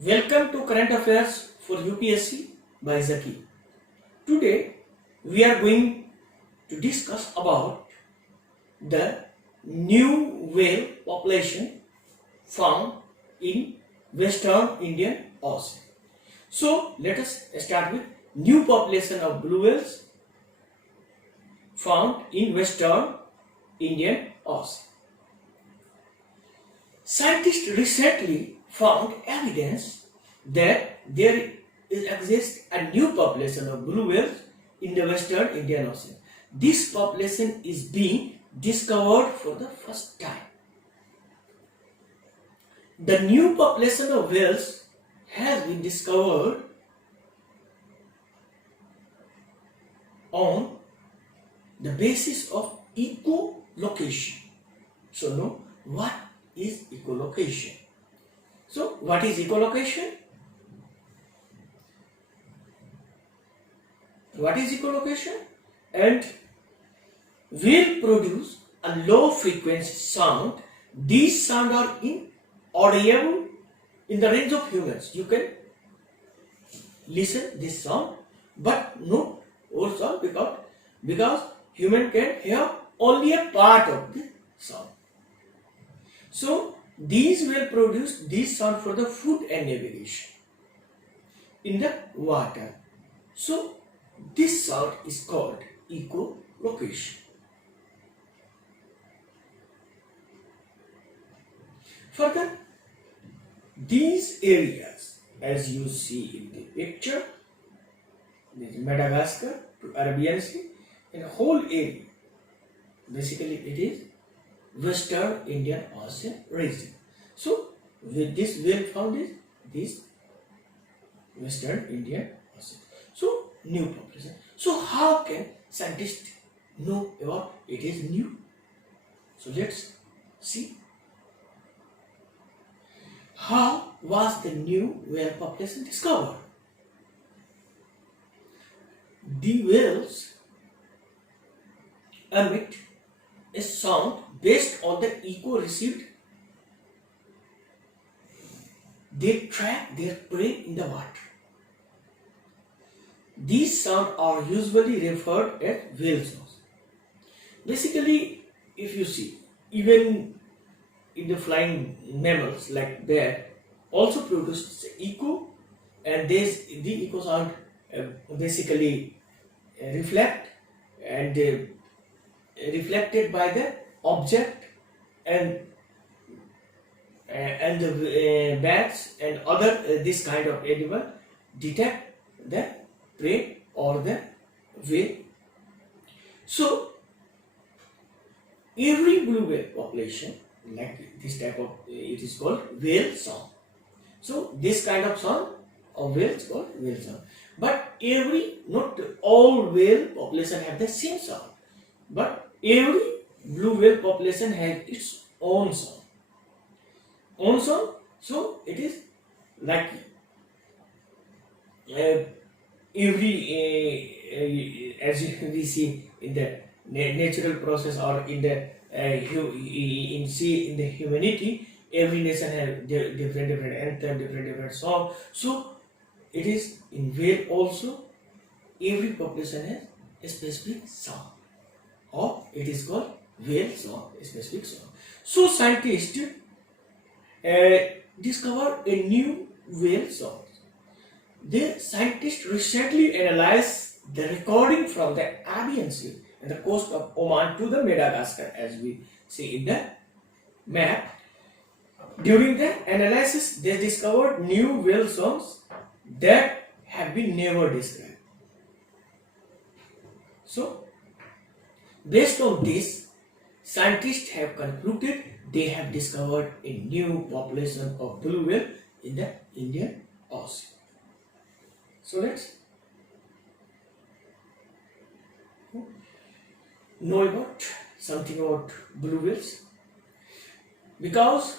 Welcome to Current Affairs for UPSC by Zaki. Today we are going to discuss about the new whale population found in Western Indian Ocean. So let us start with new population of blue whales found in Western Indian Ocean. Scientists recently found evidence that there exists a new population of blue whales in the Western Indian Ocean. This population is being discovered for the first time. The new population of whales has been discovered on the basis of echolocation. So now, what is echolocation? So what is echolocation? What is echolocation? And will produce a low frequency sound. These sounds are inaudible in the range of humans. You can listen this sound, but no whole sound because human can hear only a part of the sound. So these will produce this sound for the food and navigation in the water. So this sound is called echolocation. Further, these areas, as you see in the picture, this is Madagascar to Arabian Sea, and whole area, basically it is Western Indian Ocean region. So with this whale found is this Western Indian Ocean. So new population. So how can scientists know about it is new? So let's see. How was the new whale population discovered? The whales emit a sound based on the echo received. They track their prey in the water. These sounds are usually referred as whale sounds. Basically, if you see, even in the flying mammals like bear also produce echo, and the echo sound basically reflect and reflected by the object, and the bats and other this kind of animal detect the prey or the whale. So every blue whale population like this type of it is called whale song. So this kind of song of whale is called whale song. But not all whale population have the same sound, but every blue whale population has its own song. So it is like every as we see in the natural process or in the in the humanity, every nation has different anthem, different song. So it is in whale also, every population has a specific song, or it is called whale song, a specific song. So scientists discovered a new whale song. The scientists recently analyzed the recording from the Arabian Sea and the coast of Oman to the Madagascar, as we see in the map. During the analysis, they discovered new whale songs that have been never described. So, based on this, scientists have concluded they have discovered a new population of blue whale in the Indian Ocean. So let's know about something about blue whales, because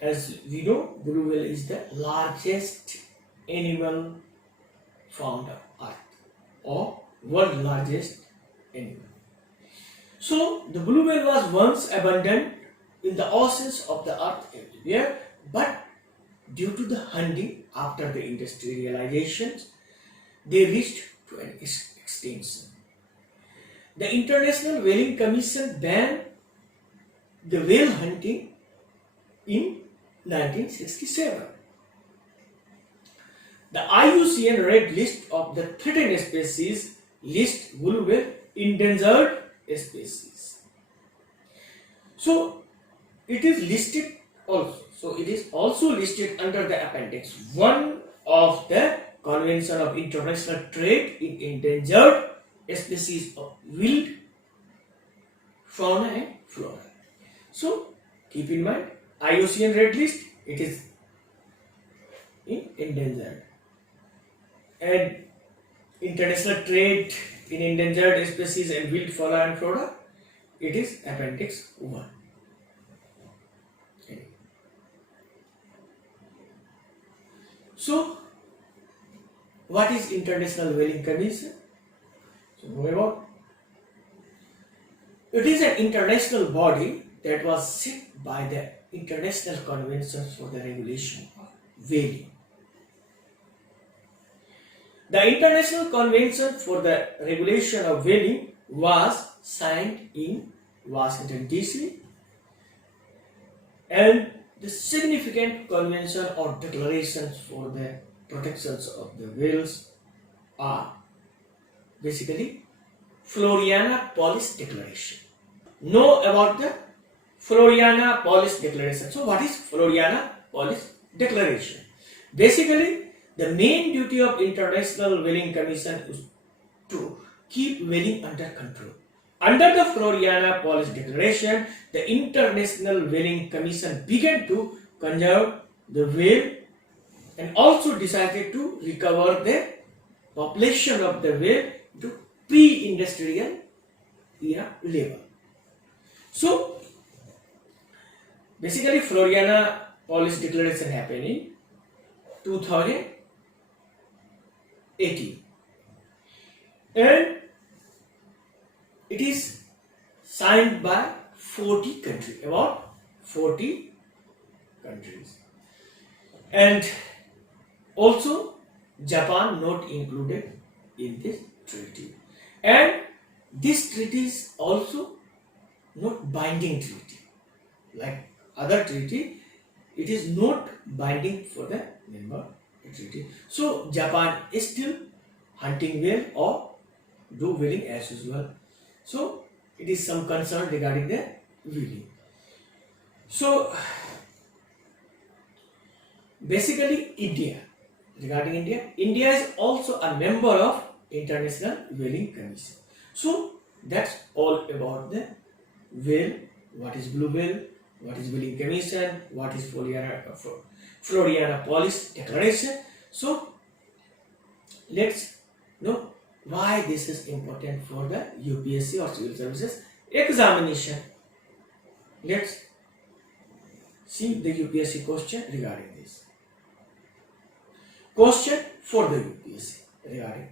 as we know, blue whale is the largest animal found on Earth, or world largest animal. So the blue whale was once abundant in the oceans of the Earth everywhere, but due to the hunting after the industrializations, they reached to an extinction. The International Whaling Commission banned the whale hunting in 1967. The IUCN Red List of the threatened species lists blue whale endangered species. So it is listed also. So it is also listed under the Appendix 1 of the Convention of International Trade in Endangered Species of Wild Fauna and Flora. So keep in mind, IUCN Red List, it is in endangered, and International Trade in Endangered Species and Wild Fauna and Flora, it is Appendix 1. Okay. So what is International Whaling Commission? So moving on. It is an international body that was set by the International Conventions for the Regulation of Whaling. The International Convention for the Regulation of Whaling was signed in Washington, D.C. and the significant convention or declarations for the protections of the whales are basically Florianopolis Declaration. Know about the Florianopolis Declaration. So what is Florianopolis Declaration? Basically, the main duty of International Whaling Commission is to keep whaling under control. Under the Florianopolis Declaration, the International Whaling Commission began to conserve the whale and also decided to recover the population of the whale to pre-industrial era level. So, basically Florianopolis Declaration happened in 2018 and it is signed by 40 countries, about 40 countries, and also Japan not included in this treaty, and this treaty is also not binding treaty like other treaty. It is not binding for the member treaty. So Japan is still hunting whale or do whaling as usual. So it is some concern regarding the whaling. So basically regarding India is also a member of International Whaling Commission. So that's all about the whale. What is blue whale? What is Whaling Commission? What is Florianopolis Declaration? So let's know why this is important for the UPSC or civil services examination. Let's see the UPSC question regarding this. Question for the UPSC regarding.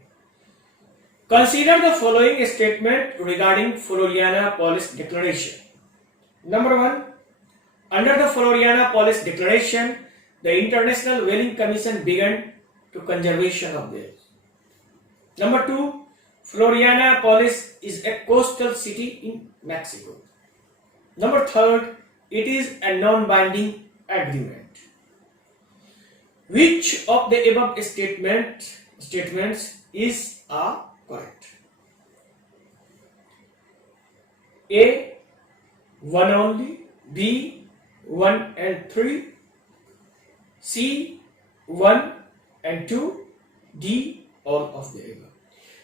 Consider the following statement regarding Florianopolis Declaration. Number 1. Under the Florianopolis Declaration, the International Whaling Commission began to conservation of whales. Number 2. Florianopolis is a coastal city in Mexico. Number 3. It is a non-binding agreement. Which of the above statements is correct? A. 1 only. B. 1 and 3. C. 1 and 2. D. All of the above.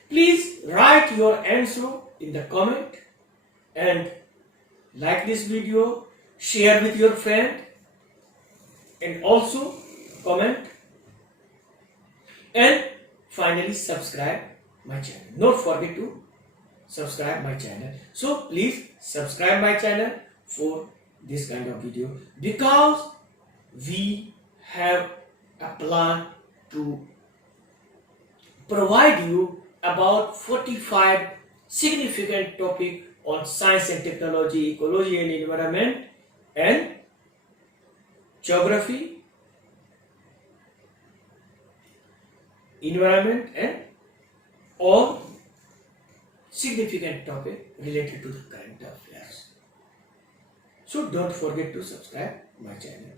Please write your answer in the comment and like this video, share with your friend, and also comment, and finally subscribe my channel. Don't forget to subscribe my channel. So please subscribe my channel for this kind of video, because we have a plan to provide you about 45 significant topics on science and technology, ecology and environment, and geography, environment, and all significant topic related to the current affairs. So don't forget to subscribe my channel.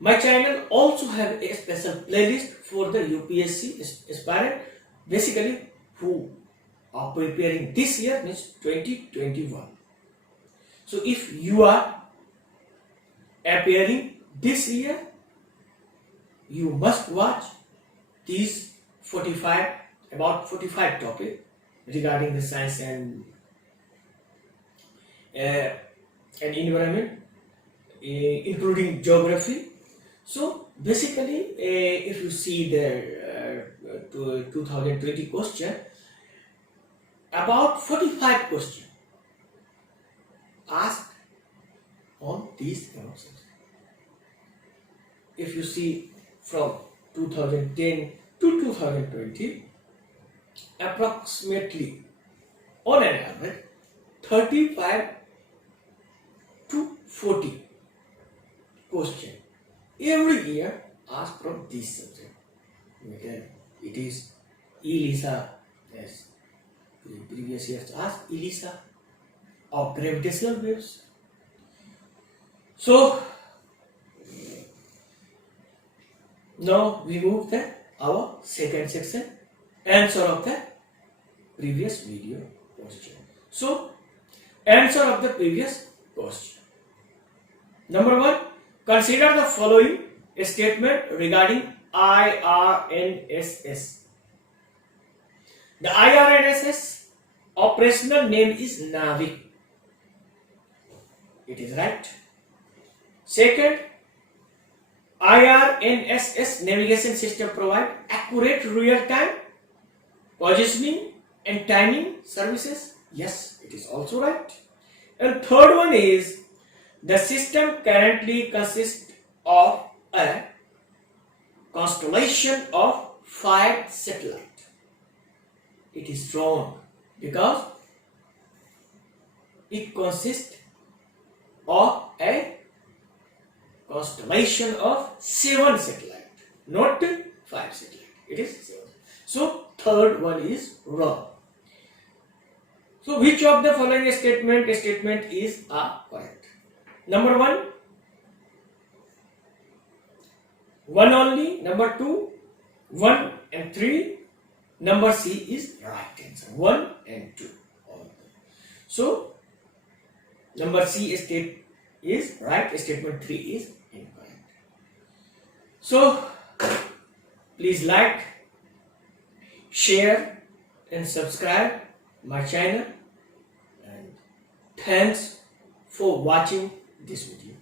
My channel also have a special playlist for the UPSC aspirant, basically who are preparing this year, means 2021. So if you are appearing this year, you must watch these about 45 topic regarding the science and environment, including geography. So basically, if you see the 2020 question, about 45 questions asked on these subjects. If you see from 2010 to 2020, approximately on an average 35 to 40 questions every year asked from this subject. Whether it is ELISA, yes, previous years asked ELISA, or gravitational waves. So now we move to our second section, answer of the previous video question. So answer of the previous question. Number 1, consider the following statement regarding IRNSS. The IRNSS operational name is NAVIC. It is right. Second, IRNSS navigation system provide accurate real-time positioning and timing services. Yes, it is also right. And third one is, the system currently consists of a constellation of 5 satellites. It is wrong because it consists of a constellation of 7 satellites, not 5 satellites. It is 7. So third one is wrong. So which of the following statement is correct? Number 1, 1 only. Number 2, 1 and 3. Number C is right answer. 1 and 2. So number C is right. Statement 3 is incorrect. So please like, share and subscribe my channel, and thanks for watching this video.